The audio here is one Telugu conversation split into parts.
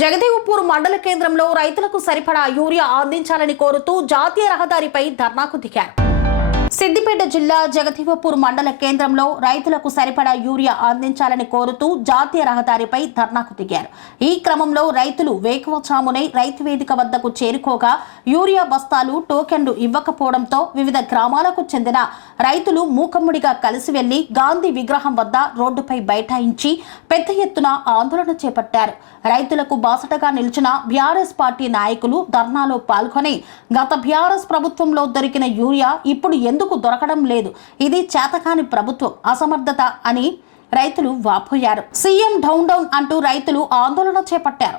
జగదేవ్పూర్ మండల కేంద్రంలో రైతులకు సరిపడా యూరియా అందించాలని కోరుతూ జాతీయ రహదారిపై ధర్నాకు దిగారు. సిద్దిపేట జిల్లా జగదీవపూర్ మండల కేంద్రంలో రైతులకు సరిపడా యూరియా అందించాలని కోరుతూ జాతీయ రహదారిపై ధర్నాకు దిగారు. ఈ క్రమంలో రైతులు వేకువచామునే రైతు వేదిక వద్దకు చేరుకోగా యూరియా బస్తాలు టోకెన్లు ఇవ్వకపోవడంతో వివిధ గ్రామాలకు చెందిన రైతులు మూకమ్ముడిగా కలిసి వెళ్ళి గాంధీ విగ్రహం వద్ద రోడ్డుపై బైఠాయించి పెద్ద ఎత్తున ఆందోళన చేపట్టారు. రైతులకు బాసటగా నిలిచిన బీఆర్ఎస్ పార్టీ నాయకులు ధర్నాలో పాల్గొని గత బీఆర్ఎస్ ప్రభుత్వంలో దొరికిన యూరియా ఇప్పుడు ఎందుకు దొరకడం లేదు. ఇది చేతకాని ప్రభుత్వం. అసమర్థత అని రైతులు వాపోయారు. సీఎం డౌన్ డౌన్ అంటూ రైతులు ఆందోళన చేపట్టారు.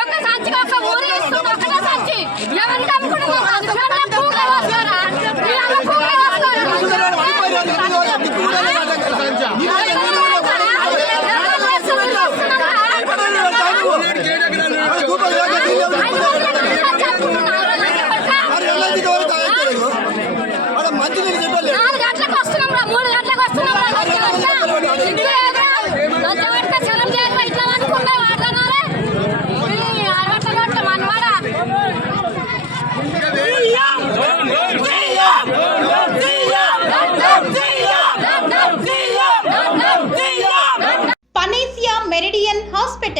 ఒక సంచికి ఒక ఊరి ఇస్తుంది, ఒకటే సంచి. ఎవరికి అమ్ముకుంటున్నారు?